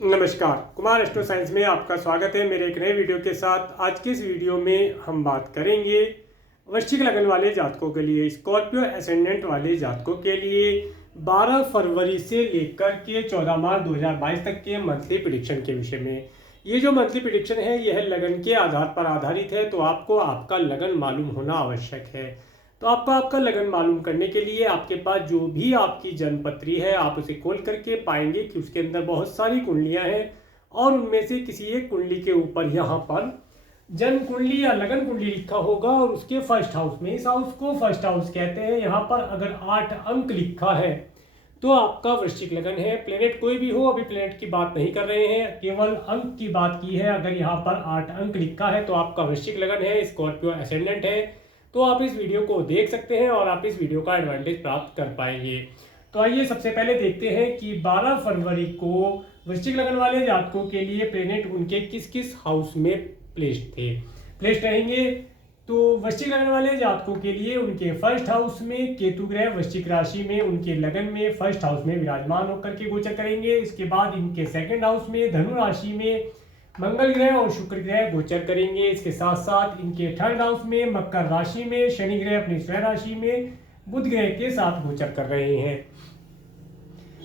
नमस्कार, Kumar astro science में आपका स्वागत है मेरे एक नए वीडियो के साथ। आज की इस वीडियो में हम बात करेंगे वृश्चिक लगन वाले जातकों के लिए, स्कॉर्पियो एसेंडेंट वाले जातकों के लिए 12 फरवरी से लेकर के 14 मार्च 2022 तक के मंथली प्रेडिक्शन के विषय में। ये जो मंथली प्रेडिक्शन है यह लगन के आधार पर आधारित है, तो आपको आपका लगन मालूम होना आवश्यक है। तो आपको आपका लगन मालूम करने के लिए आपके पास जो भी आपकी जन्मपत्री है आप उसे खोल करके पाएंगे कि उसके अंदर बहुत सारी कुंडलियां हैं और उनमें से किसी एक कुंडली के ऊपर यहाँ पर जन्म कुंडली या लगन कुंडली लिखा होगा और उसके फर्स्ट हाउस में, इस हाउस को फर्स्ट हाउस कहते हैं। यहाँ पर अगर 8 अंक लिखा है तो आपका वृश्चिक लगन है। प्लेनेट कोई भी हो, अभी प्लेनेट की बात नहीं कर रहे हैं, केवल अंक की बात की है। अगर यहाँ पर 8 अंक लिखा है तो आपका वृश्चिक लगन है, स्कॉर्पियो एसेंडेंट है। तो आप इस वीडियो को देख सकते हैं और आप इस वीडियो का एडवांटेज प्राप्त कर पाएंगे। तो आइए सबसे पहले देखते हैं कि 12 फरवरी को वृश्चिक लगन वाले जातकों के लिए प्लेनेट उनके किस किस हाउस में प्लेस्ड रहेंगे। तो वृश्चिक लगन वाले जातकों के लिए उनके फर्स्ट हाउस में केतु ग्रह वृश्चिक राशि में उनके लगन में फर्स्ट हाउस में विराजमान होकर के गोचर करेंगे। इसके बाद इनके सेकंड हाउस में धनु राशि में मंगल ग्रह और शुक्र ग्रह गोचर करेंगे। इसके साथ साथ इनके थर्ड हाउस में मकर राशि में शनि ग्रह अपनी स्वयं राशि में बुध ग्रह के साथ गोचर कर रहे हैं।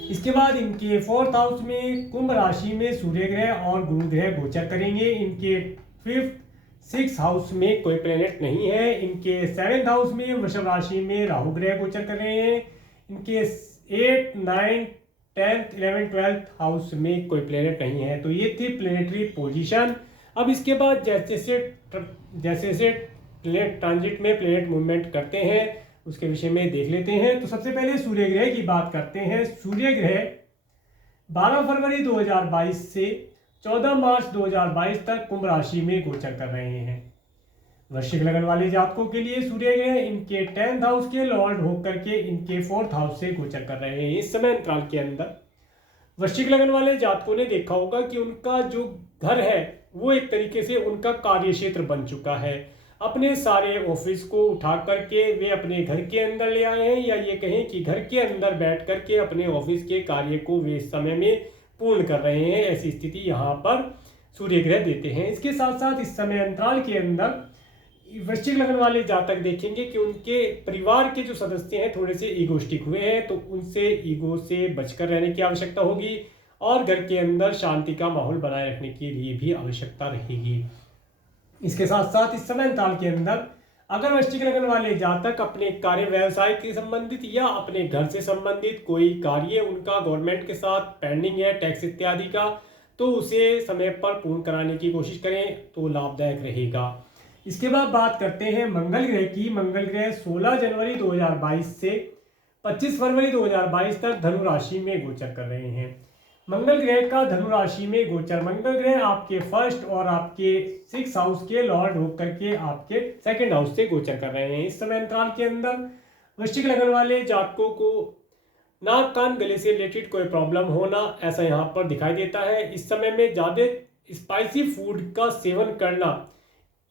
इसके बाद इनके फोर्थ हाउस में कुंभ राशि में सूर्य ग्रह और गुरु ग्रह गोचर करेंगे। इनके फिफ्थ सिक्स हाउस में कोई प्लेनेट नहीं है। इनके सेवेंथ हाउस में वृषभ राशि में राहु ग्रह गोचर कर रहे हैं। इनके 8, 9, 10th, 11th, 12th हाउस में कोई प्लेनेट नहीं है। तो ये थी प्लेनेटरी पोजीशन। अब इसके बाद जैसे जैसे प्लेनेट ट्रांजिट में प्लेनेट मूवमेंट करते हैं उसके विषय में देख लेते हैं। तो सबसे पहले सूर्य ग्रह की बात करते हैं। सूर्य ग्रह 12 फरवरी 2022 से 14 मार्च 2022 तक कुंभ राशि में गोचर कर रहे हैं। वृश्चिक लगन वाले जातकों के लिए सूर्य ग्रह इनके 10th हाउस के लॉर्ड होकर के इनके 4th हाउस से गोचर कर रहे हैं। इस समय अंतराल के अंदर वृश्चिक लगन वाले जातकों ने देखा होगा कि उनका जो घर है वो एक तरीके से उनका कार्य क्षेत्र बन चुका है। अपने सारे ऑफिस को उठा करके वे अपने घर के अंदर ले आए हैं, या ये कहें कि घर के अंदर बैठ करके अपने ऑफिस के कार्य को वे इस समय में पूर्ण कर रहे हैं। ऐसी स्थिति यहाँ पर सूर्य ग्रह देते हैं। इसके साथ साथ इस समय अंतराल के अंदर वृश्चिक लगन वाले जातक देखेंगे कि उनके परिवार के जो सदस्य हैं थोड़े से ईगोस्टिक हुए हैं, तो उनसे ईगो से बचकर रहने की आवश्यकता होगी और घर के अंदर शांति का माहौल बनाए रखने के लिए भी आवश्यकता रहेगी। इसके साथ साथ इस समय अंतराल के अंदर अगर वृश्चिक लगन वाले जातक अपने कार्य व्यवसाय के संबंधित या अपने घर से संबंधित कोई कार्य उनका गवर्नमेंट के साथ पेंडिंग है, टैक्स इत्यादि का, तो उसे समय पर पूर्ण कराने की कोशिश करें तो लाभदायक रहेगा। इसके बाद बात करते हैं मंगल ग्रह की। मंगल ग्रह 16 जनवरी 2022 से 25 फरवरी 2022 तक धनु राशि में गोचर कर रहे हैं। मंगल ग्रह का धनु राशि में गोचर, मंगल ग्रह आपके फर्स्ट और आपके 6 हाउस के लॉर्ड होकर के आपके सेकंड हाउस से गोचर कर रहे हैं। इस समय अंतराल के अंदर वृश्चिक लगन वाले जातकों को नाक कान गले से रिलेटेड कोई प्रॉब्लम होना ऐसा यहाँ पर दिखाई देता है। इस समय में ज़्यादा स्पाइसी फूड का सेवन करना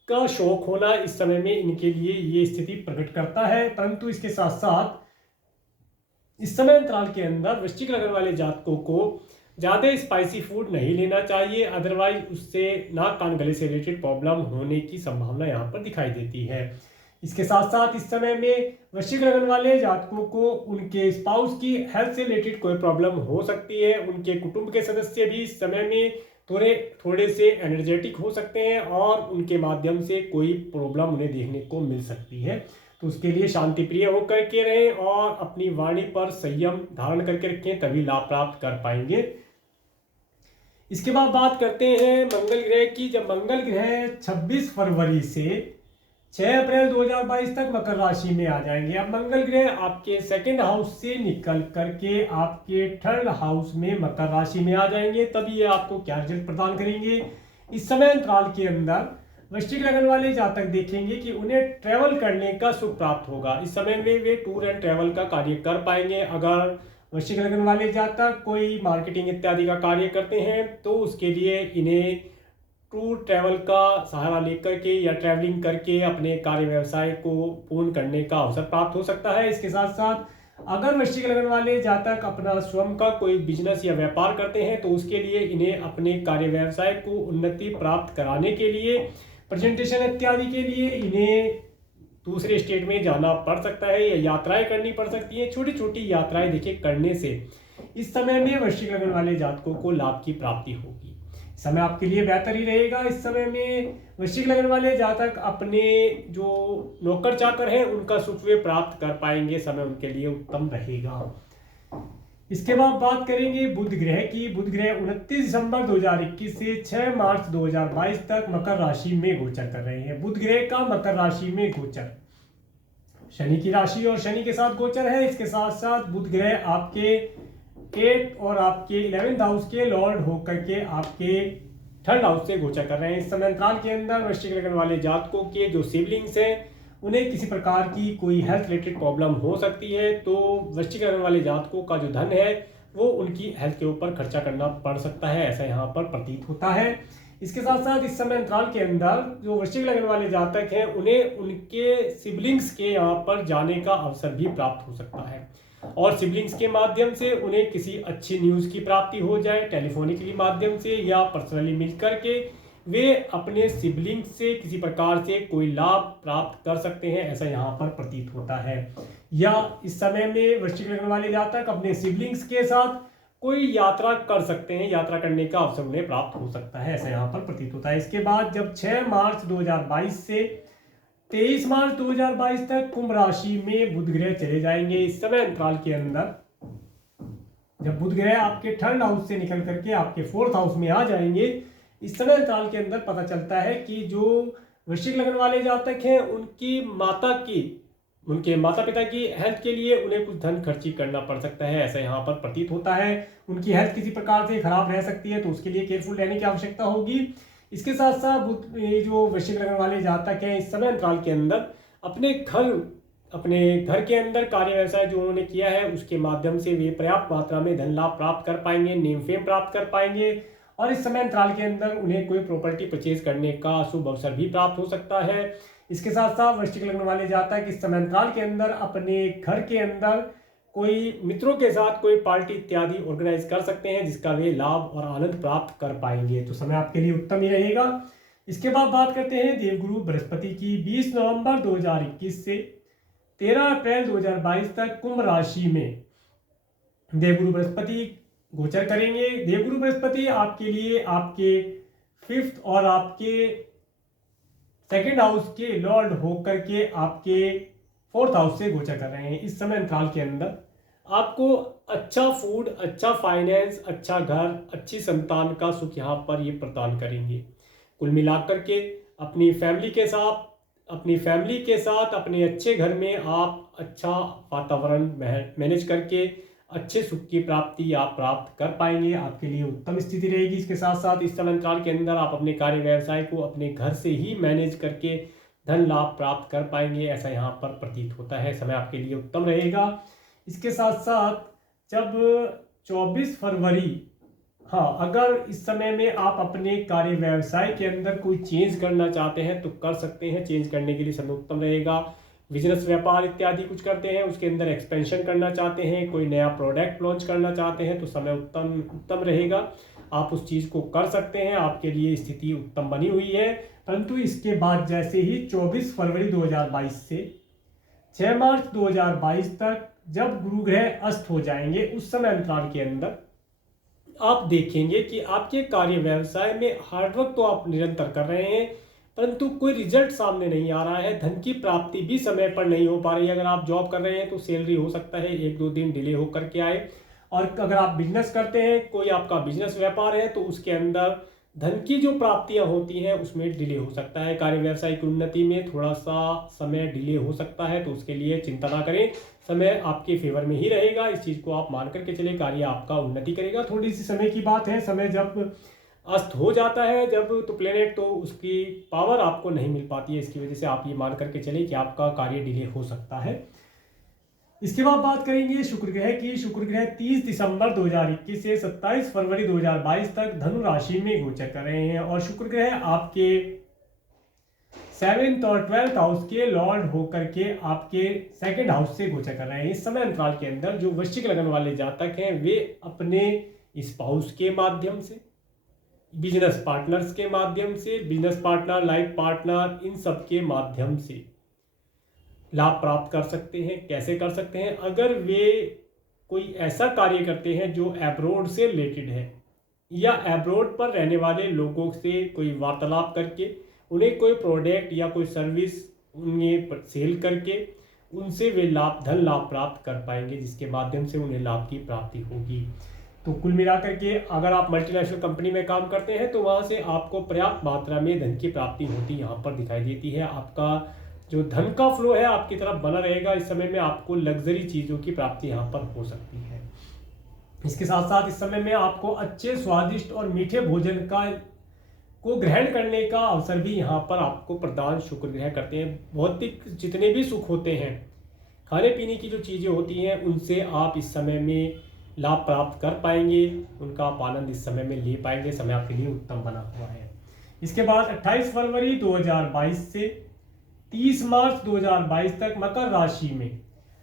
का शौक होना इस समय में इनके लिए ये स्थिति प्रकट करता है। परंतु इसके साथ साथ इस समय अंतराल के अंदर वृश्चिक लगन वाले जातकों को ज़्यादा स्पाइसी फूड नहीं लेना चाहिए, अदरवाइज उससे नाक कान गले से रिलेटेड प्रॉब्लम होने की संभावना यहाँ पर दिखाई देती है। इसके साथ साथ इस समय में वृश्चिक लगन वाले जातकों को उनके स्पाउस की हेल्थ से रिलेटेड कोई प्रॉब्लम हो सकती है। उनके कुटुंब के सदस्य भी इस समय में थोड़े से एनर्जेटिक हो सकते हैं और उनके माध्यम से कोई प्रॉब्लम उन्हें देखने को मिल सकती है। तो उसके लिए शांति प्रिय होकर के रहें और अपनी वाणी पर संयम धारण करके रखें, तभी लाभ प्राप्त कर पाएंगे। इसके बाद बात करते हैं मंगल ग्रह की। जब मंगल ग्रह 26 फरवरी से 6 अप्रैल 2022 तक मकर राशि में आ जाएंगे। अब मंगल ग्रह आपके सेकंड हाउस से निकल करके आपके थर्ड हाउस में मकर राशि में आ जाएंगे, तब ये आपको क्या रिजल्ट प्रदान करेंगे। इस समय अंतराल के अंदर वृश्चिक लगन वाले जातक देखेंगे कि उन्हें ट्रैवल करने का सुख प्राप्त होगा। इस समय में वे टूर एंड ट्रैवल का कार्य कर पाएंगे। अगर वृश्चिक लगन वाले जातक कोई मार्केटिंग इत्यादि का कार्य करते हैं तो उसके लिए इन्हें टूर ट्रैवल का सहारा लेकर के या ट्रैवलिंग करके अपने कार्य व्यवसाय को पूर्ण करने का अवसर प्राप्त हो सकता है। इसके साथ साथ अगर वृश्चिक लग्न वाले जातक अपना स्वयं का कोई बिजनेस या व्यापार करते हैं तो उसके लिए इन्हें अपने कार्य व्यवसाय को उन्नति प्राप्त कराने के लिए, प्रेजेंटेशन इत्यादि के लिए इन्हें दूसरे स्टेट में जाना पड़ सकता है या यात्राएं करनी पड़ सकती हैं। छोटी छोटी यात्राएं देखिए करने से इस समय में वृश्चिक लग्न वाले जातकों को लाभ की प्राप्ति होगी। समय आपके लिए बेहतर ही रहेगा। इस समय में वृश्चिक लग्न वाले जातक अपने जो नौकर चाकर हैं उनका सुख वे प्राप्त कर पाएंगे। समय उनके लिए उत्तम रहेगा। इसके बाद बात करेंगे बुध ग्रह की। बुध ग्रह 29 दिसंबर 2021 से 6 मार्च 2022 तक मकर राशि में गोचर कर रहे हैं। बुध ग्रह का मकर राशि में गोचर शनि की राशि और शनि के साथ गोचर है। इसके साथ साथ बुध ग्रह आपके 8 और आपके 11th हाउस के लॉर्ड होकर के आपके 3rd हाउस से गोचर कर रहे हैं। इस समय अंतराल के अंदर वृश्चिक लग्न वाले जातकों के जो सिबलिंग्स हैं उन्हें किसी प्रकार की कोई हेल्थ रिलेटेड प्रॉब्लम हो सकती है, तो वृश्चिक लग्न वाले जातकों का जो धन है वो उनकी हेल्थ के ऊपर खर्चा करना पड़ सकता है, ऐसा यहाँ पर प्रतीत होता है। इसके साथ साथ इस समय अंतराल के अंदर जो वृश्चिक लग्न वाले जातक हैं उन्हें उनके सिबलिंग्स के यहाँ पर जाने का अवसर भी प्राप्त हो सकता है और सिबलिंग्स के माध्यम से उन्हें किसी अच्छी न्यूज़ की प्राप्ति हो जाए, टेलीफोनिकली माध्यम से या पर्सनली मिल करके वे अपने सिबलिंग्स से किसी प्रकार से कोई लाभ प्राप्त कर सकते हैं, ऐसा यहाँ पर प्रतीत होता है। या इस समय में वृश्चिक लग्न वाले जातक अपने सिबलिंग्स के साथ कोई यात्रा कर सकते हैं, यात्रा करने का अवसर उन्हें प्राप्त हो सकता है, ऐसा यहाँ पर प्रतीत होता है। इसके बाद जब 6 मार्च 2022 से 23 मार्च 2022 तक कुंभ राशि में बुध ग्रह चले जाएंगे। इस समय अंतराल के अंदर जब बुध ग्रह आपके 3rd हाउस से निकल करके आपके 4th हाउस में आ जाएंगे, इस समय अंतराल के अंदर पता चलता है कि जो वृश्चिक लग्न वाले जातक हैं उनके माता पिता की हेल्थ के लिए उन्हें कुछ धन खर्ची करना पड़ सकता है, ऐसा यहाँ पर प्रतीत होता है। उनकी हेल्थ किसी प्रकार से खराब रह सकती है तो उसके लिए केयरफुल रहने की आवश्यकता होगी। इसके साथ साथ जो वृश्चिक लग्न वाले जातक हैं इस समय अंतराल के अंदर अपने घर के अंदर कार्य व्यवसाय जो उन्होंने किया है उसके माध्यम से वे पर्याप्त मात्रा में धन लाभ प्राप्त कर पाएंगे, नेम फेम प्राप्त कर पाएंगे और इस समय अंतराल के अंदर उन्हें कोई प्रॉपर्टी परचेज करने का शुभ अवसर भी प्राप्त हो सकता है। इसके साथ साथ वृश्चिक लग्न वाले जातक इस समय अंतराल के अंदर अपने घर के अंदर कोई मित्रों के साथ कोई पार्टी इत्यादि ऑर्गेनाइज कर सकते हैं जिसका वे लाभ और आनंद प्राप्त कर पाएंगे, तो समय आपके लिए उत्तम ही रहेगा। इसके बाद बात करते हैं देवगुरु बृहस्पति की। 20 नवंबर 2021 से 13 अप्रैल 2022 तक कुंभ राशि में देवगुरु बृहस्पति गोचर करेंगे। देवगुरु बृहस्पति आपके लिए आपके 5th और आपके 2nd हाउस के लॉर्ड होकर के आपके 4th हाउस से गोचर कर रहे हैं। इस समय अंतराल के अंदर आपको अच्छा फूड, अच्छा फाइनेंस, अच्छा घर, अच्छी संतान का सुख यहाँ पर ये प्रदान करेंगे। कुल मिलाकर के अपनी फैमिली के साथ अपने अच्छे घर में आप अच्छा वातावरण मैनेज करके अच्छे सुख की प्राप्ति आप प्राप्त कर पाएंगे, आपके लिए उत्तम स्थिति रहेगी। इसके साथ साथ इस समय अंतराल के अंदर आप अपने कार्य व्यवसाय को अपने घर से ही मैनेज करके धन लाभ प्राप्त कर पाएंगे, ऐसा यहाँ पर प्रतीत होता है। समय आपके लिए उत्तम रहेगा। इसके साथ साथ जब 24 फरवरी अगर इस समय में आप अपने कार्य व्यवसाय के अंदर कोई चेंज करना चाहते हैं तो कर सकते हैं। चेंज करने के लिए समय उत्तम रहेगा। बिजनेस व्यापार इत्यादि कुछ करते हैं, उसके अंदर एक्सपेंशन करना चाहते हैं, कोई नया प्रोडक्ट लॉन्च करना चाहते हैं तो समय उत्तम रहेगा, आप उस चीज़ को कर सकते हैं, आपके लिए स्थिति उत्तम बनी हुई है। परंतु इसके बाद जैसे ही 24 फरवरी 2022 से 6 मार्च 2022 तक जब गुरु ग्रह अस्त हो जाएंगे, उस समय अंतराल के अंदर आप देखेंगे कि आपके कार्य व्यवसाय में हार्डवर्क तो आप निरंतर कर रहे हैं परंतु कोई रिजल्ट सामने नहीं आ रहा है। धन की प्राप्ति भी समय पर नहीं हो पा रही है। अगर आप जॉब कर रहे हैं तो सैलरी हो सकता है 1-2 दिन डिले होकर के आए, और अगर आप बिजनेस करते हैं, कोई आपका बिजनेस व्यापार है तो उसके अंदर धन की जो प्राप्तियां होती हैं उसमें डिले हो सकता है। कार्य व्यवसाय की उन्नति में थोड़ा सा समय डिले हो सकता है, तो उसके लिए चिंता ना करें, समय आपके फेवर में ही रहेगा। इस चीज़ को आप मान करके चले, कार्य आपका उन्नति करेगा। थोड़ी सी समय की बात है, समय जब अस्त हो जाता है तो प्लेनेट तो उसकी पावर आपको नहीं मिल पाती है, इसकी वजह से आप ये मान करके चले कि आपका कार्य डिले हो सकता है। इसके बाद बात करेंगे शुक्र ग्रह की। शुक्र ग्रह 30 दिसंबर 2021 से 27 फरवरी 2022 तक धनु राशि में गोचर कर रहे हैं और शुक्र ग्रह आपके 7th और 12th हाउस के लॉर्ड होकर के आपके 2nd हाउस से गोचर कर रहे हैं। इस समय अंतराल के अंदर जो वृश्चिक लगन वाले जातक हैं वे अपने स्पाउस के माध्यम से, बिजनेस पार्टनर्स के माध्यम से, बिजनेस पार्टनर, लाइफ पार्टनर, इन सब के माध्यम से लाभ प्राप्त कर सकते हैं। कैसे कर सकते हैं? अगर वे कोई ऐसा कार्य करते हैं जो एब्रोड से रिलेटेड है या एब्रोड पर रहने वाले लोगों से कोई वार्तालाप करके उन्हें कोई प्रोडक्ट या कोई सर्विस उन्हें सेल करके उनसे वे धन लाभ प्राप्त कर पाएंगे, जिसके माध्यम से उन्हें लाभ की प्राप्ति होगी। तो कुल मिलाकर के अगर आप मल्टीनेशनल कंपनी में काम करते हैं तो वहाँ से आपको पर्याप्त मात्रा में धन की प्राप्ति होती यहाँ पर दिखाई देती है। आपका जो धन का फ्लो है आपकी तरफ बना रहेगा। इस समय में आपको लग्जरी चीज़ों की प्राप्ति यहाँ पर हो सकती है। इसके साथ साथ इस समय में आपको अच्छे, स्वादिष्ट और मीठे भोजन को ग्रहण करने का अवसर भी यहाँ पर आपको प्रदान शुक्र ग्रह करते हैं। भौतिक जितने भी सुख होते हैं, खाने पीने की जो चीज़ें होती हैं, उनसे आप इस समय में लाभ प्राप्त कर पाएंगे, उनका आप आनंद इस समय में ले पाएंगे। समय आपके लिए उत्तम बना हुआ है। इसके बाद 28 फरवरी 2022 से 30 मार्च 2022 तक मकर राशि में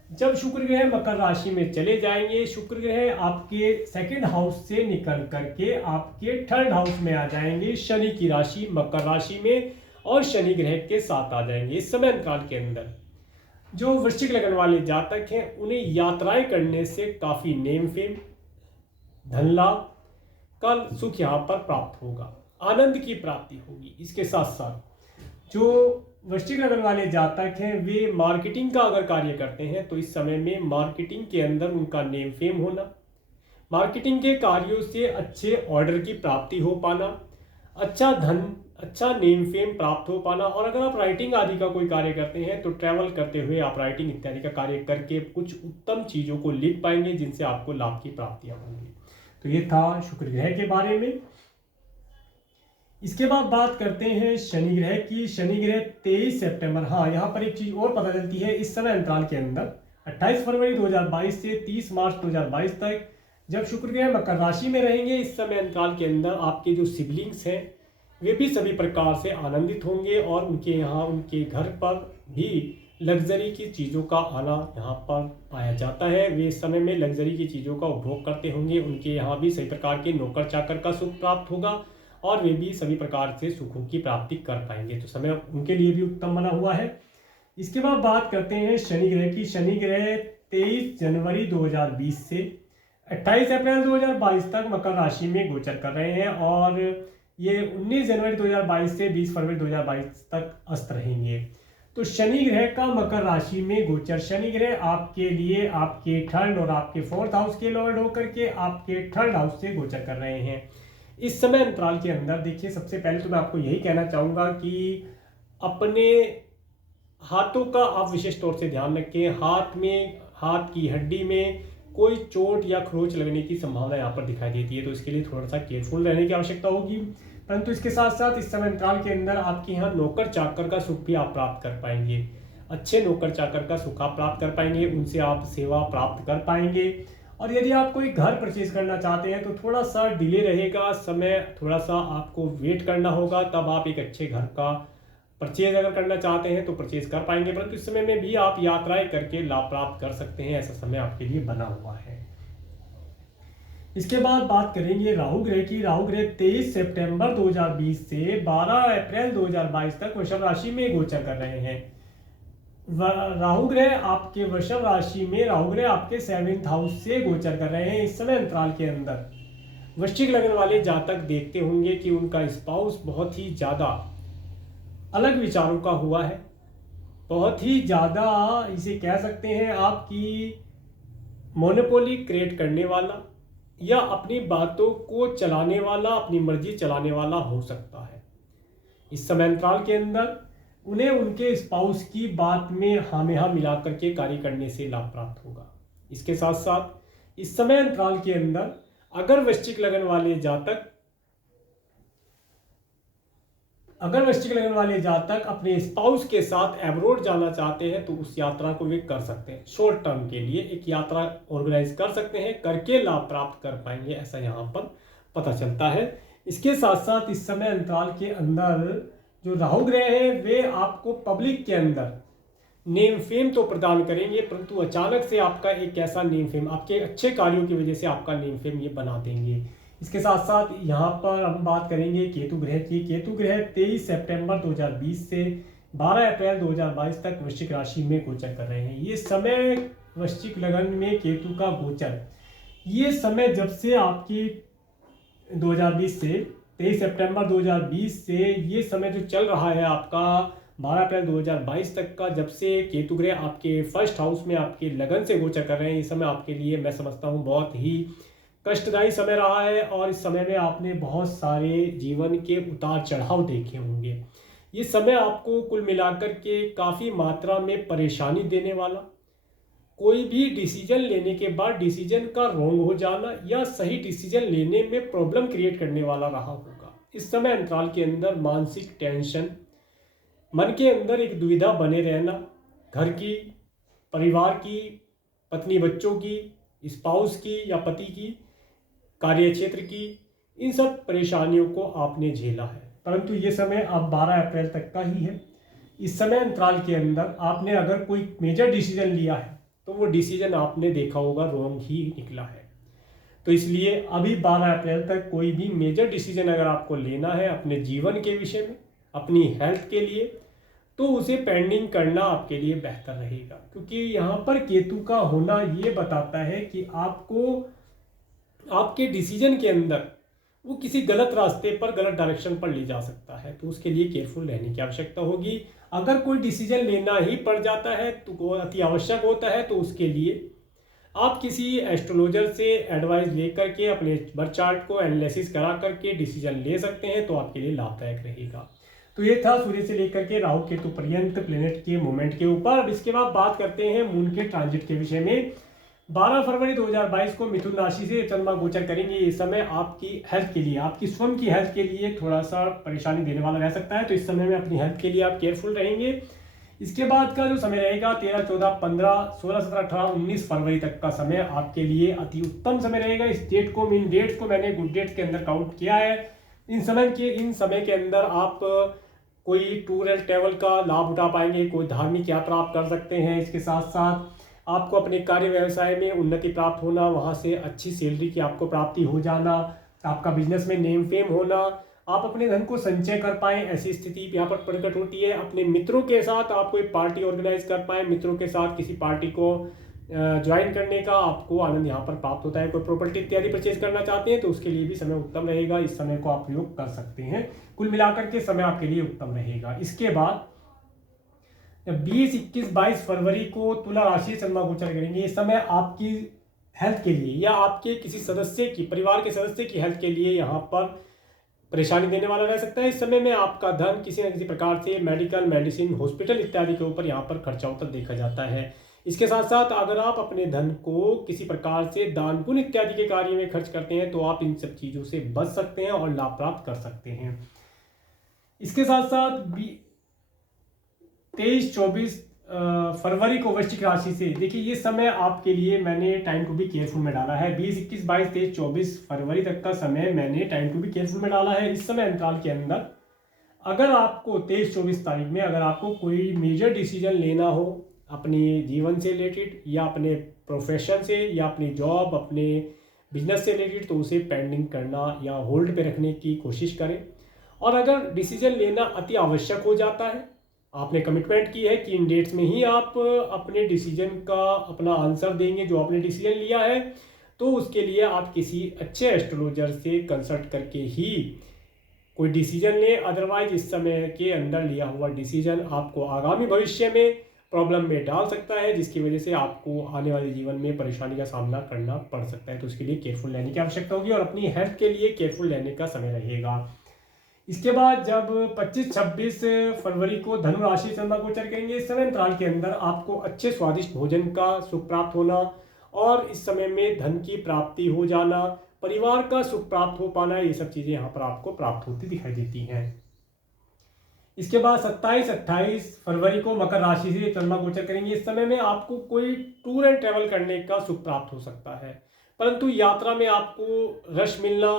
जब शुक्र ग्रह मकर राशि में चले जाएंगे, शुक्र ग्रह आपके 2nd हाउस से निकल करके आपके 3rd हाउस में आ जाएंगे, शनि की राशि मकर राशि में, और शनि ग्रह के साथ आ जाएंगे। इस समय अंतराल के अंदर जो वृश्चिक लगन वाले जातक हैं उन्हें यात्राएं करने से काफ़ी नेम फेम, धन लाभ का सुख यहाँ पर प्राप्त होगा, आनंद की प्राप्ति होगी। इसके साथ साथ जो वृश्चिक लगन वाले जातक हैं वे मार्केटिंग का अगर कार्य करते हैं तो इस समय में मार्केटिंग के अंदर उनका नेम फेम होना, मार्केटिंग के कार्यों से अच्छे ऑर्डर की प्राप्ति हो पाना, अच्छा धन, अच्छा नेम फेम प्राप्त हो पाना। और अगर आप राइटिंग आदि का कोई कार्य करते हैं तो ट्रैवल करते हुए आप राइटिंग इत्यादि का कार्य करके कुछ उत्तम चीज़ों को लिख पाएंगे जिनसे आपको लाभ की प्राप्तियां होंगी। तो ये था शुक्र ग्रह के बारे में। इसके बाद बात करते हैं शनि ग्रह की। शनि ग्रह 23 सितंबर, हाँ यहाँ पर एक चीज़ और पता चलती है। इस समय अंतराल के अंदर 28 फरवरी 2022 से 30 मार्च 2022 तक जब शुक्र ग्रह मकर राशि में रहेंगे, इस समय अंतराल के अंदर आपके जो सिबलिंग्स हैं वे भी सभी प्रकार से आनंदित होंगे और उनके यहाँ, उनके घर पर भी लग्जरी की चीज़ों का आना यहाँ पर पाया जाता है। वे इस समय में लग्जरी की चीज़ों का उपभोग करते होंगे। उनके यहाँ भी सभी प्रकार के नौकर चाकर का सुख प्राप्त होगा और वे भी सभी प्रकार से सुखों की प्राप्ति कर पाएंगे। तो समय उनके लिए भी उत्तम बना हुआ है। इसके बाद बात करते हैं शनि ग्रह की। शनि ग्रह 23 जनवरी 2020 से 28 अप्रैल 2022 तक मकर राशि में गोचर कर रहे हैं और ये 19 जनवरी 2022 से 20 फरवरी 2022 तक अस्त रहेंगे। तो शनि ग्रह का मकर राशि में गोचर, शनि ग्रह आपके लिए आपके 3rd और आपके 4th हाउस के लॉर्ड होकर के आपके 3rd हाउस से गोचर कर रहे हैं। इस समय अंतराल के अंदर देखिए, सबसे पहले तो मैं आपको यही कहना चाहूँगा कि अपने हाथों का आप विशेष तौर से ध्यान रखें। हाथ में, हाथ की हड्डी में कोई चोट या खरोंच लगने की संभावना यहाँ पर दिखाई देती है, तो इसके लिए थोड़ा सा केयरफुल रहने की आवश्यकता होगी। परंतु इसके साथ साथ इस समय अंतराल के अंदर आपके यहाँ नौकर चाकर का सुख भी आप प्राप्त कर पाएंगे। अच्छे नौकर चाकर का सुख आप प्राप्त कर पाएंगे, उनसे आप सेवा प्राप्त कर पाएंगे। और यदि आप कोई घर परचेज करना चाहते हैं तो थोड़ा सा डिले रहेगा, समय थोड़ा सा आपको वेट करना होगा, तब आप एक अच्छे घर का परचेज अगर करना चाहते हैं तो परचेज कर पाएंगे। परंतु इस समय में भी आप यात्राएं करके लाभ प्राप्त कर सकते हैं, ऐसा समय आपके लिए बना हुआ है। इसके बाद बात करेंगे राहु ग्रह की। राहु ग्रह 23 सितंबर 2020 से 12 अप्रैल 2022 तक वृषभ राशि में गोचर कर रहे हैं। राहु ग्रह आपके वृषभ राशि में, राहु ग्रह आपके 7th हाउस से गोचर कर रहे हैं। इस समय अंतराल के अंदर वृश्चिक लगन वाले जातक देखते होंगे कि उनका स्पाउस बहुत ही ज़्यादा अलग विचारों का हुआ है, बहुत ही ज़्यादा इसे कह सकते हैं आपकी मोनोपोली क्रिएट करने वाला या अपनी बातों को चलाने वाला, अपनी मर्जी चलाने वाला हो सकता है। इस समय अंतराल के अंदर उन्हें उनके स्पाउस की बात में हाँ में हाँ मिलाकर के कार्य करने से लाभ प्राप्त होगा। इसके साथ साथ इस समय अंतराल के अंदर अगर वृश्चिक लगन वाले जातक अपने स्पाउस के साथ एब्रोड जाना चाहते हैं तो उस यात्रा को वे कर सकते हैं। शॉर्ट टर्म के लिए एक यात्रा ऑर्गेनाइज कर सकते हैं, करके लाभ प्राप्त कर पाएंगे, ऐसा यहाँ पर पता चलता है। इसके साथ साथ इस समय अंतराल के अंदर जो राहु ग्रह है वे आपको पब्लिक के अंदर नेम फेम तो प्रदान करेंगे, परंतु अचानक से आपका एक ऐसा नेम फेम आपके अच्छे कार्यों की वजह से आपका नेम फेम ये बना देंगे। इसके साथ साथ यहाँ पर हम बात करेंगे केतु ग्रह की। केतु ग्रह 23 सितंबर 2020 से 12 अप्रैल 2022 तक वृश्चिक राशि में गोचर कर रहे हैं। ये समय वृश्चिक लगन में केतु का गोचर, ये समय जब से आपकी 2020 से 23 सितंबर 2020 से ये समय जो चल रहा है आपका 12 अप्रैल 2022 तक का, जब से केतु ग्रह आपके फर्स्ट हाउस में आपके लगन से गोचर कर रहे हैं, ये समय आपके लिए मैं समझता हूँ बहुत ही कष्टदायी समय रहा है। और इस समय में आपने बहुत सारे जीवन के उतार चढ़ाव देखे होंगे। ये समय आपको कुल मिलाकर के काफ़ी मात्रा में परेशानी देने वाला, कोई भी डिसीजन लेने के बाद डिसीजन का रॉन्ग हो जाना या सही डिसीजन लेने में प्रॉब्लम क्रिएट करने वाला रहा होगा। इस समय अंतराल के अंदर मानसिक टेंशन, मन के अंदर एक दुविधा बने रहना, घर की, परिवार की, पत्नी बच्चों की, स्पाउस की या पति की, कार्य क्षेत्र की, इन सब परेशानियों को आपने झेला है। परंतु ये समय अब 12 अप्रैल तक का ही है। इस समय अंतराल के अंदर आपने अगर कोई मेजर डिसीजन लिया है तो वो डिसीजन आपने देखा होगा रॉन्ग ही निकला है। तो इसलिए अभी 12 अप्रैल तक कोई भी मेजर डिसीजन अगर आपको लेना है अपने जीवन के विषय में, अपनी हेल्थ के लिए, तो उसे पेंडिंग करना आपके लिए बेहतर रहेगा। क्योंकि यहाँ पर केतु का होना ये बताता है कि आपको आपके डिसीजन के अंदर वो किसी गलत रास्ते पर, गलत डायरेक्शन पर ले जा सकता है। तो उसके लिए केयरफुल रहने की आवश्यकता होगी। अगर कोई डिसीजन लेना ही पड़ जाता है तो अति आवश्यक होता है, तो उसके लिए आप किसी एस्ट्रोलॉजर से एडवाइस लेकर के अपने बर्थ चार्ट को एनालिसिस करा करके डिसीजन ले सकते हैं, तो आपके लिए लाभदायक रहेगा। तो ये था सूर्य से लेकर के राहु केतु पर्यंत प्लेनेट के मूवमेंट के ऊपर। अब इसके बाद बात करते हैं मून के ट्रांजिट के विषय में। 12 फरवरी 2022 को मिथुन राशि से चंद्रमा गोचर करेंगे। ये समय आपकी हेल्थ के लिए, आपकी स्वयं की हेल्थ के लिए थोड़ा सा परेशानी देने वाला रह सकता है। तो इस समय में अपनी हेल्थ के लिए आप केयरफुल रहेंगे। इसके बाद का जो समय रहेगा 13, 14, 15, 16, 17, 18, 19 फरवरी तक का समय आपके लिए अति उत्तम समय रहेगा। इस डेट को, इन डेट्स को मैंने गुड डेट्स के अंदर काउंट किया है। इन समय के अंदर आप कोई टूर एंड ट्रैवल का लाभ उठा पाएंगे, कोई धार्मिक यात्रा आप कर सकते हैं। इसके साथ साथ आपको अपने कार्य व्यवसाय में उन्नति प्राप्त होना, वहाँ से अच्छी सैलरी की आपको प्राप्ति हो जाना, आपका बिजनेस में नेम फेम होना, आप अपने धन को संचय कर पाएँ, ऐसी स्थिति यहाँ पर प्रकट होती है। अपने मित्रों के साथ आप कोई पार्टी ऑर्गेनाइज कर पाएँ, मित्रों के साथ किसी पार्टी को ज्वाइन करने का आपको आनंद यहाँ पर प्राप्त होता है। कोई प्रॉपर्टी इत्यादि परचेज करना चाहते हैं तो उसके लिए भी समय उत्तम रहेगा। इस समय को आप प्रयोग कर सकते हैं। कुल मिलाकर के समय आपके लिए उत्तम रहेगा। इसके बाद 20, 21, 22 फरवरी को तुला राशि से चंद्रमा गोचर करेंगे। इस समय आपकी हेल्थ के लिए या आपके किसी सदस्य की, परिवार के सदस्य की हेल्थ के लिए यहाँ पर परेशानी देने वाला रह सकता है। इस समय में आपका धन किसी न किसी प्रकार से मेडिकल, मेडिसिन, हॉस्पिटल इत्यादि के ऊपर यहाँ पर खर्चा होता देखा जाता है। इसके साथ साथ अगर आप अपने धन को किसी प्रकार से दान पुण्य इत्यादि के कार्य में खर्च करते हैं तो आप इन सब चीज़ों से बच सकते हैं और लाभ प्राप्त कर सकते हैं। इसके साथ साथ 23, 24 फरवरी को वृश्चिक राशि से, देखिए ये समय आपके लिए मैंने टाइम को भी केयरफुल में डाला है। 20, 21, 22, 23, 24 फरवरी तक का समय मैंने टाइम को भी केयरफुल में डाला है। इस समय अंतराल के अंदर अगर आपको 23-24 तारीख में अगर आपको कोई मेजर डिसीजन लेना हो अपने जीवन से रिलेटेड या अपने प्रोफेशन से या अपनी जॉब, अपने बिजनेस से रिलेटेड, तो उसे पेंडिंग करना या होल्ड पे रखने की कोशिश करें। और अगर डिसीजन लेना अति आवश्यक हो जाता है, आपने कमिटमेंट की है कि इन डेट्स में ही आप अपने डिसीजन का अपना आंसर देंगे जो आपने डिसीजन लिया है, तो उसके लिए आप किसी अच्छे एस्ट्रोलॉजर से कंसल्ट करके ही कोई डिसीजन लें। अदरवाइज इस समय के अंदर लिया हुआ डिसीजन आपको आगामी भविष्य में प्रॉब्लम में डाल सकता है, जिसकी वजह से आपको आने वाले जीवन में परेशानी का सामना करना पड़ सकता है। तो उसके लिए केयरफुल रहने की आवश्यकता होगी और अपनी हेल्थ के लिए केयरफुल रहने का समय रहेगा। इसके बाद जब 25-26 फरवरी को धनु राशि चंद्रमा गोचर करेंगे, इस समय अंतराल के अंदर आपको अच्छे स्वादिष्ट भोजन का सुख प्राप्त होना और इस समय में धन की प्राप्ति हो जाना, परिवार का सुख प्राप्त हो पाना, ये सब चीज़ें यहाँ पर आपको प्राप्त होती दिखाई देती हैं। इसके बाद 27-28 फरवरी को मकर राशि से चंद्रमा गोचर करेंगे। इस समय में आपको कोई टूर एंड ट्रैवल करने का सुख प्राप्त हो सकता है, परंतु यात्रा में आपको रश मिलना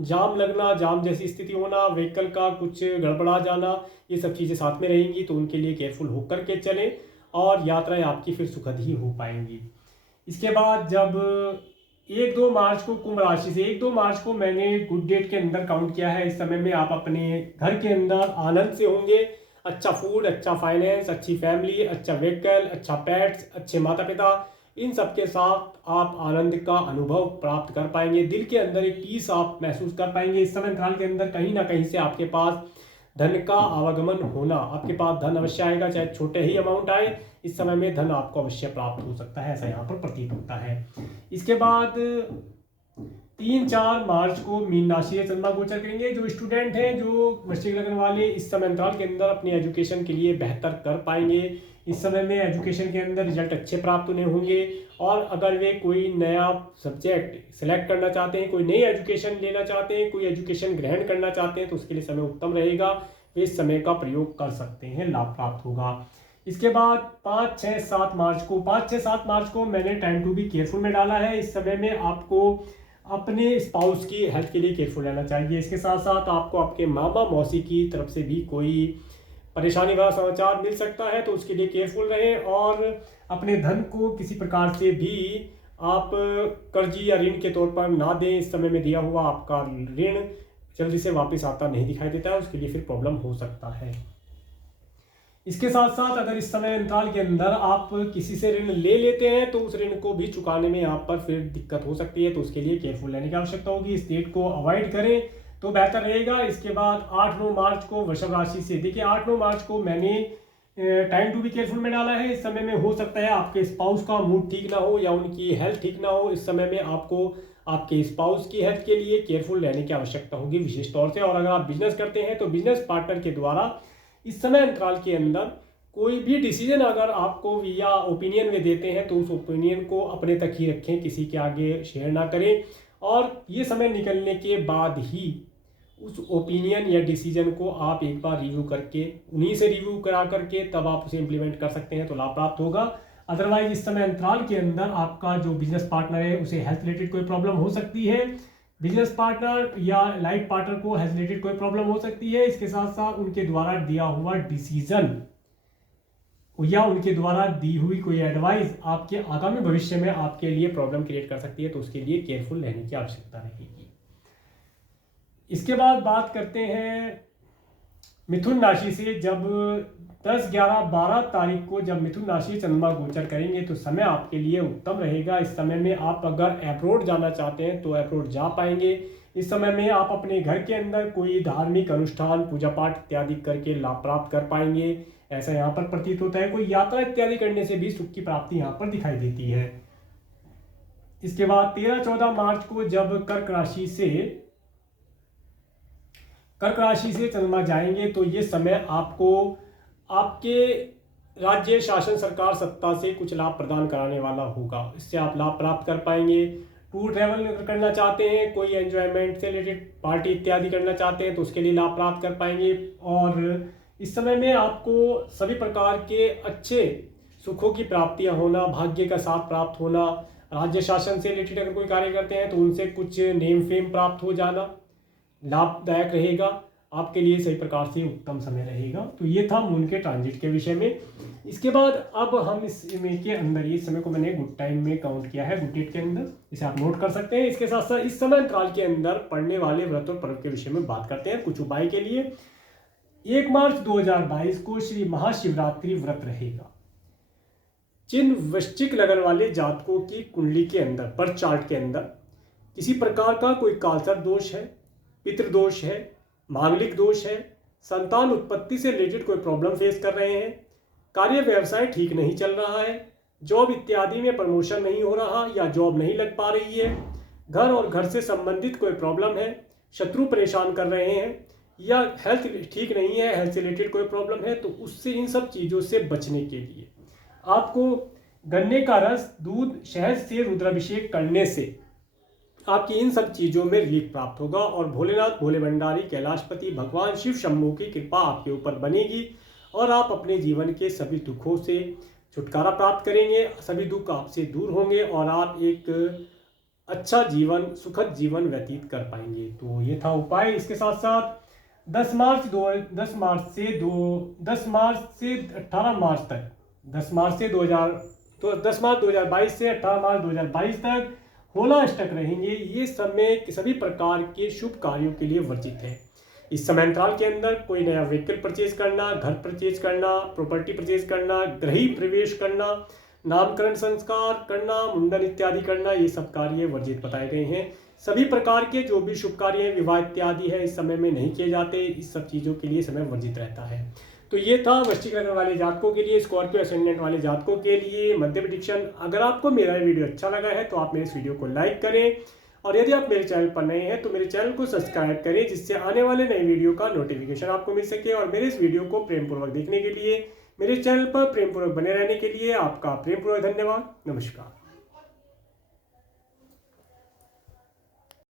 जाम लगना, जाम जैसी स्थिति होना, व्हीकल का कुछ गड़बड़ा जाना, ये सब चीज़ें साथ में रहेंगी, तो उनके लिए केयरफुल होकर के चलें और यात्राएं आपकी फिर सुखद ही हो पाएंगी। इसके बाद जब 1-2 मार्च को कुंभ राशि से 1-2 मार्च को मैंने गुड डेट के अंदर काउंट किया है। इस समय में आप अपने घर के अंदर आनंद से होंगे। अच्छा फूड, अच्छा फाइनेंस, अच्छी फैमिली, अच्छा व्हीकल, अच्छा पेट्स, अच्छे माता पिता, इन सब के साथ आप आनंद का अनुभव प्राप्त कर पाएंगे। दिल के अंदर एक पीस आप महसूस कर पाएंगे। इस समय अंतराल के अंदर कहीं ना कहीं से आपके पास धन का आवागमन होना, आपके पास धन अवश्य आएगा, चाहे छोटे ही अमाउंट आए। इस समय में धन आपको अवश्य प्राप्त हो सकता है, ऐसा यहाँ पर प्रतीत होता है। इसके बाद 3-4 मार्च को मीन राशि से चंद्रमा गोचर करेंगे। जो स्टूडेंट हैं, जो वृश्चिक लग्न वाले, इस समय अंतराल के अंदर अपनी एजुकेशन के लिए बेहतर कर पाएंगे। इस समय में एजुकेशन के अंदर रिजल्ट अच्छे प्राप्त उन्हें होंगे। और अगर वे कोई नया सब्जेक्ट सेलेक्ट करना चाहते हैं, कोई नई एजुकेशन लेना चाहते हैं, कोई एजुकेशन ग्रहण करना चाहते हैं, तो उसके लिए समय उत्तम रहेगा। वे इस समय का प्रयोग कर सकते हैं, लाभ प्राप्त होगा। इसके बाद 5-6-7 मार्च को मैंने टाइम टू बी केयरफुल में डाला है। इस समय में आपको अपने स्पाउस की हेल्थ के लिए केयरफुल रहना चाहिए। इसके साथ साथ आपको आपके मामा मौसी की तरफ से भी कोई परेशानी वाला समाचार मिल सकता है, तो उसके लिए केयरफुल रहें। और अपने धन को किसी प्रकार से भी आप कर्ज या ऋण के तौर पर ना दें। इस समय में दिया हुआ आपका ऋण जल्दी से वापस आता नहीं दिखाई देता है, उसके लिए फिर प्रॉब्लम हो सकता है। इसके साथ साथ अगर इस समय अंतराल के अंदर आप किसी से ऋण ले लेते हैं, तो उस ऋण को भी चुकाने में यहाँ पर फिर दिक्कत हो सकती है, तो उसके लिए केयरफुल रहने की आवश्यकता होगी। इस डेट को अवॉइड करें तो बेहतर रहेगा। इसके बाद 8-9 मार्च को वृषभ राशि से, देखिए 8-9 मार्च को मैंने टाइम टू बी केयरफुल में डाला है। इस समय में हो सकता है आपके स्पाउस का मूड ठीक ना हो या उनकी हेल्थ ठीक ना हो। इस समय में आपको आपके स्पाउस की हेल्थ के लिए केयरफुल रहने की आवश्यकता होगी विशेष तौर से। और अगर आप बिजनेस करते हैं तो बिजनेस पार्टनर के द्वारा इस समय अंतराल के अंदर कोई भी डिसीजन अगर आपको या ओपिनियन में देते हैं, तो उस ओपिनियन को अपने तक ही रखें, किसी के आगे शेयर ना करें। और ये समय निकलने के बाद ही उस ओपिनियन या डिसीजन को आप एक बार रिव्यू करके, उन्हीं से रिव्यू करा करके तब आप उसे इम्प्लीमेंट कर सकते हैं, तो लाभ प्राप्त होगा। अदरवाइज इस समय अंतराल के अंदर आपका जो बिजनेस पार्टनर है उसे हेल्थ रिलेटेड कोई प्रॉब्लम हो सकती है। बिजनेस पार्टनर या लाइफ पार्टनर को हेल्थ रिलेटेड कोई प्रॉब्लम हो सकती है। इसके साथ साथ उनके द्वारा दिया हुआ डिसीजन या उनके द्वारा दी हुई कोई एडवाइस आपके आगामी भविष्य में आपके लिए प्रॉब्लम क्रिएट कर सकती है, तो उसके लिए केयरफुल रहने की आवश्यकता रहेगी। इसके बाद बात करते हैं मिथुन राशि से। जब 10, 11, 12 तारीख को जब मिथुन राशि चंद्रमा गोचर करेंगे, तो समय आपके लिए उत्तम रहेगा। इस समय में आप अगर अब्रॉड जाना चाहते हैं तो अब्रॉड जा पाएंगे। इस समय में आप अपने घर के अंदर कोई धार्मिक अनुष्ठान, पूजा पाठ इत्यादि करके लाभ प्राप्त कर पाएंगे, ऐसा यहाँ पर प्रतीत होता है। कोई यात्रा इत्यादि करने से भी सुख की प्राप्ति यहाँ पर दिखाई देती है। इसके बाद 13-14 मार्च को जब कर्क राशि से चंद्रमा जाएंगे, तो ये समय आपको आपके राज्य शासन, सरकार, सत्ता से कुछ लाभ प्रदान कराने वाला होगा। इससे आप लाभ प्राप्त कर पाएंगे। टूर ट्रैवल करना चाहते हैं, कोई एंजॉयमेंट से रिलेटेड पार्टी इत्यादि करना चाहते हैं, तो उसके लिए लाभ प्राप्त कर पाएंगे। और इस समय में आपको सभी प्रकार के अच्छे सुखों की प्राप्तियां होना, भाग्य का साथ प्राप्त होना, राज्य शासन से रिलेटेड अगर कोई कार्य करते हैं तो उनसे कुछ नेम फेम प्राप्त हो जाना लाभदायक रहेगा आपके लिए, सही प्रकार से उत्तम समय रहेगा। तो ये था मून के ट्रांजिट के विषय में। इसके बाद अब हम इस समय के अंदर, ये समय को मैंने गुड टाइम में काउंट किया है, गुड डेट के अंदर, इसे आप नोट कर सकते हैं। इसके साथ साथ इस समय अंतराल के अंदर पड़ने वाले व्रत और पर्व के विषय में बात करते हैं कुछ उपाय के लिए। 1 मार्च 2022 को श्री महाशिवरात्रि व्रत रहेगा। जिन वृश्चिक लगन वाले जातकों की कुंडली के अंदर, बर्थ चार्ट के अंदर किसी प्रकार का कोई कालसर्प दोष है, पितृदोष है, मांगलिक दोष है, संतान उत्पत्ति से रिलेटेड कोई प्रॉब्लम फेस कर रहे हैं, कार्य व्यवसाय ठीक नहीं चल रहा है, जॉब इत्यादि में प्रमोशन नहीं हो रहा या जॉब नहीं लग पा रही है, घर और घर से संबंधित कोई प्रॉब्लम है, शत्रु परेशान कर रहे हैं, या हेल्थ ठीक नहीं है, हेल्थ से रिलेटेड कोई प्रॉब्लम है, तो उससे, इन सब चीज़ों से बचने के लिए आपको गन्ने का रस, दूध, शहद से रुद्राभिषेक करने से आपकी इन सब चीज़ों में रिलीफ प्राप्त होगा। और भोलेनाथ, भोले भंडारी, कैलाशपति भगवान शिव शंभू की कृपा आपके ऊपर बनेगी और आप अपने जीवन के सभी दुखों से छुटकारा प्राप्त करेंगे, सभी दुख आपसे दूर होंगे और आप एक अच्छा जीवन, सुखद जीवन व्यतीत कर पाएंगे। तो ये था उपाय। इसके साथ साथ 10 मार्च से 18 मार्च तक, 10 मार्च 2022 से 18 मार्च 2022 तक होला अष्टक रहेंगे। ये समय सभी प्रकार के शुभ कार्यों के लिए वर्जित है। इस समय अंतराल के अंदर कोई नया व्हीकल परचेज करना, घर परचेज करना, प्रॉपर्टी परचेज करना, गृह प्रवेश करना, नामकरण संस्कार करना, मुंडन इत्यादि करना, ये सब कार्य वर्जित बताए गए हैं। सभी प्रकार के जो भी शुभ कार्य हैं, विवाह इत्यादि है, इस समय में नहीं किए जाते। इस सब चीज़ों के लिए समय वर्जित रहता है। तो ये था वृश्चिक लग्न वाले जातकों के लिए, स्कॉर्पियो असेंडेंट वाले जातकों के लिए मध्य प्रेडिक्शन। अगर आपको मेरा वीडियो अच्छा लगा है तो आप मेरे इस वीडियो को लाइक करें, और यदि आप मेरे चैनल पर नए हैं तो मेरे चैनल को सब्सक्राइब करें, जिससे आने वाले नए वीडियो का नोटिफिकेशन आपको मिल सके। और मेरे इस वीडियो को प्रेमपूर्वक देखने के लिए, मेरे चैनल पर प्रेमपूर्वक बने रहने के लिए आपका प्रेमपूर्वक धन्यवाद। नमस्कार।